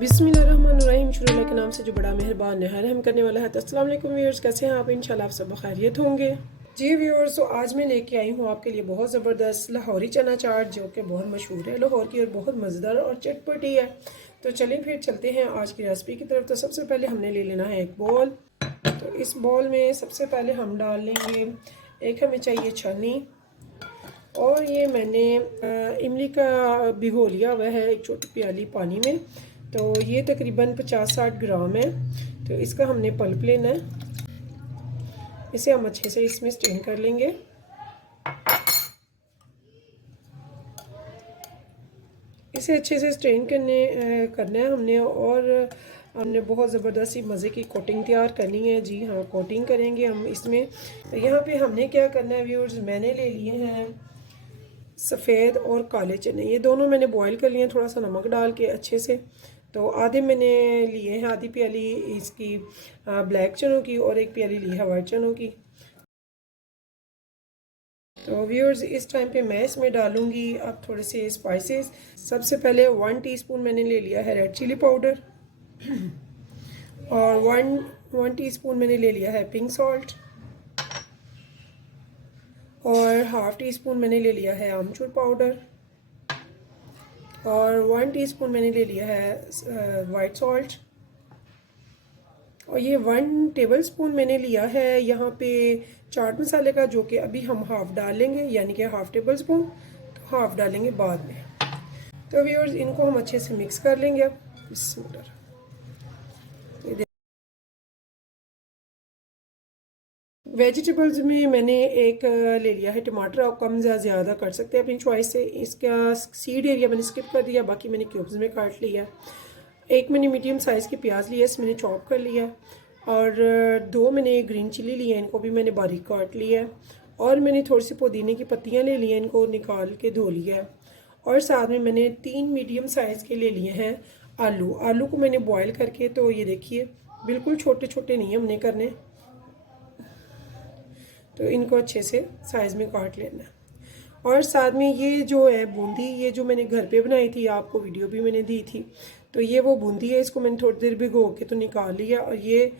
बिस्मिल्लाहिर्रहमानिर्रहीम। शुरू अल्लाह के नाम से जो बड़ा मेहरबान है रहम करने वाला है। तो अस्सलाम वालेकुम व्यूअर्स, कैसे हैं आप? इंशाल्लाह आप सब खैरियत होंगे। जी व्यूअर्स, तो आज मैं लेके आई हूँ आपके लिए बहुत ज़बरदस्त लाहौरी चना चाट, जो कि बहुत मशहूर है लाहौर की और बहुत मज़ेदार और चटपटी है। तो चलें फिर चलते हैं आज की रेसिपी की तरफ। तो सबसे पहले हमने ले लेना है एक बॉल। तो इस बॉल में सबसे पहले हम डाल लेंगे, एक हमें चाहिए छन्नी, और ये मैंने इमली का भिगो लिया हुआ है एक छोटी प्याली पानी में। तो ये तकरीबन 50-60 ग्राम है। तो इसका हमने पल्प लेना है। इसे हम अच्छे से इसमें स्ट्रेन कर लेंगे। इसे अच्छे से स्ट्रेन करना है हमने, और हमने बहुत ज़बरदस्त सी मज़े की कोटिंग तैयार करनी है। जी हाँ, कोटिंग करेंगे हम इसमें। तो यहाँ पे हमने क्या करना है व्यूअर्स, मैंने ले लिए हैं सफ़ेद और काले चने। ये दोनों मैंने बॉईल कर लिए हैं थोड़ा सा नमक डाल के अच्छे से। तो आधे मैंने लिए हैं, आधी प्याली इसकी ब्लैक चनों की, और एक प्याली ली है वाइट चनों की। तो व्यूअर्स, इस टाइम पे मैं इसमें डालूंगी अब थोड़े से स्पाइसेस। सबसे पहले 1 टीस्पून मैंने ले लिया है रेड चिली पाउडर, और वन टीस्पून मैंने ले लिया है पिंक सॉल्ट, और हाफ़ टी स्पून मैंने ले लिया है आमचूर पाउडर, और 1 टीस्पून मैंने ले लिया है वाइट सॉल्ट, और ये 1 टेबलस्पून मैंने लिया है यहाँ पे चाट मसाले का, जो कि अभी हम हाफ़ डालेंगे, यानी कि हाफ़ टेबल स्पून। तो हाफ़ डालेंगे बाद में। तो व्यूअर्स, इनको हम अच्छे से मिक्स कर लेंगे अब। बिस्मिल्लाह। वेजिटेबल्स में मैंने एक ले लिया है टमाटर। आप कम या ज़्यादा कर सकते हैं अपनी चॉइस से। इसका सीड एरिया मैंने स्किप कर दिया, बाकी मैंने क्यूब्स में काट लिया। एक मैंने मीडियम साइज़ की प्याज लिया, इसमें मैंने चॉप कर लिया, और 2 मैंने ग्रीन चिली ली है, इनको भी मैंने बारीक काट लिया है, और मैंने थोड़ी सी पुदीने की पत्तियाँ ले ली हैं, इनको निकाल के धो लिया है, और साथ में मैंने 3 मीडियम साइज़ के ले लिए हैं आलू। आलू को मैंने बॉयल करके, तो ये देखिए बिल्कुल छोटे छोटे नहीं हमने करने, तो इनको अच्छे से साइज़ में काट लेना। और साथ में ये जो है बूंदी, ये जो मैंने घर पे बनाई थी, आपको वीडियो भी मैंने दी थी। तो ये वो बूंदी है, इसको मैंने थोड़ी देर भिगो के तो निकाल लिया, और ये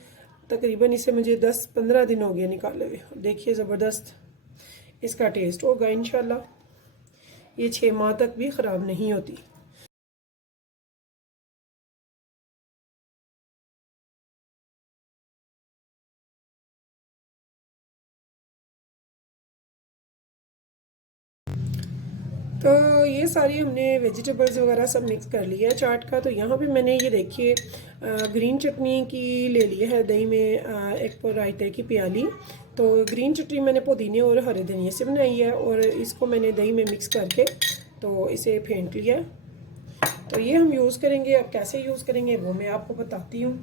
तकरीबन इसे मुझे 10-15 दिन हो गया निकाले हुए। देखिए ज़बरदस्त इसका टेस्ट होगा इंशाल्लाह। ये 6 माह तक भी ख़राब नहीं होती। तो ये सारी हमने वेजिटेबल्स वगैरह सब मिक्स कर लिया है चाट का। तो यहाँ पे मैंने ये देखिए ग्रीन चटनी की ले ली है दही में, एक रायते की प्याली। तो ग्रीन चटनी मैंने पुदीने और हरे धनिए से बनाई है, और इसको मैंने दही में मिक्स करके तो इसे फेंट लिया। तो ये हम यूज़ करेंगे। अब कैसे यूज़ करेंगे वो मैं आपको बताती हूँ।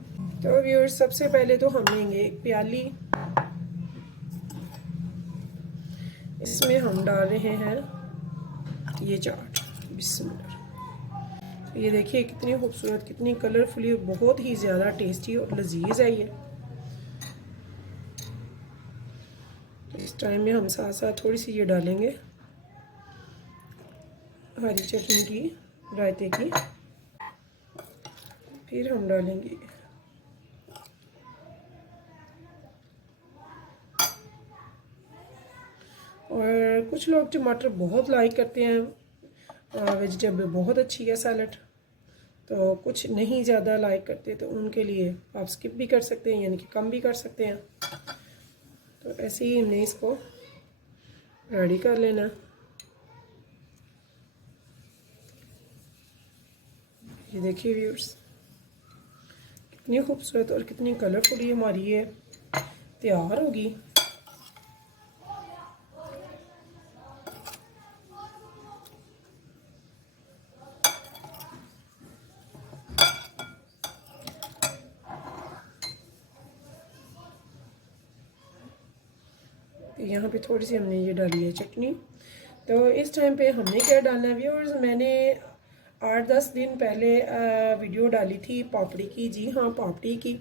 तो व्यूअर्स, सबसे पहले तो हम लेंगे एक प्याली, इसमें हम डाल रहे हैं ये चाट। बिस्मिल्लाह। ये देखिए कितनी खूबसूरत, कितनी कलरफुली, बहुत ही ज़्यादा टेस्टी और लजीज है ये। तो इस टाइम में हम साथ साथ थोड़ी सी ये डालेंगे हरी चटनी की, रायते की। फिर हम डालेंगे और कुछ लोग टमाटर बहुत लाइक करते हैं, वेजिटेबल बहुत अच्छी है सैलड। तो कुछ नहीं ज़्यादा लाइक करते, तो उनके लिए आप स्किप भी कर सकते हैं, यानी कि कम भी कर सकते हैं। तो ऐसे ही हमने इसको रेडी कर लेना। ये देखिए व्यूअर्स, कितनी खूबसूरत और कितनी कलरफुल ये हमारी ये तैयार होगी। यहाँ पे थोड़ी सी हमने ये डाली है चटनी। तो इस टाइम पे हमने क्या डालना है व्यूअर्स, मैंने 8-10 दिन पहले वीडियो डाली थी पापड़ी की। जी हाँ, पापड़ी की।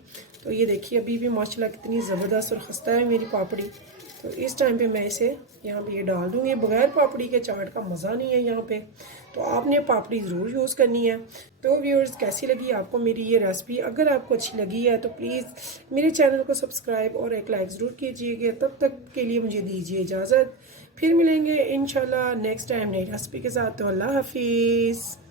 तो ये देखिए अभी भी माशाल्लाह कितनी ज़बरदस्त और खस्ता है मेरी पापड़ी। तो इस टाइम पे मैं इसे यहाँ पे ये डाल दूँगी। बगैर पापड़ी के चाट का मज़ा नहीं है यहाँ पे, तो आपने पापड़ी ज़रूर यूज़ करनी है। तो व्यूअर्स, कैसी लगी आपको मेरी ये रेसिपी? अगर आपको अच्छी लगी है तो प्लीज़ मेरे चैनल को सब्सक्राइब और एक लाइक ज़रूर कीजिएगा। तब तक के लिए मुझे दीजिए इजाज़त। फिर मिलेंगे इंशाल्लाह नेक्स्ट टाइम नई रेसिपी के साथ। तो अल्लाह हाफिज़।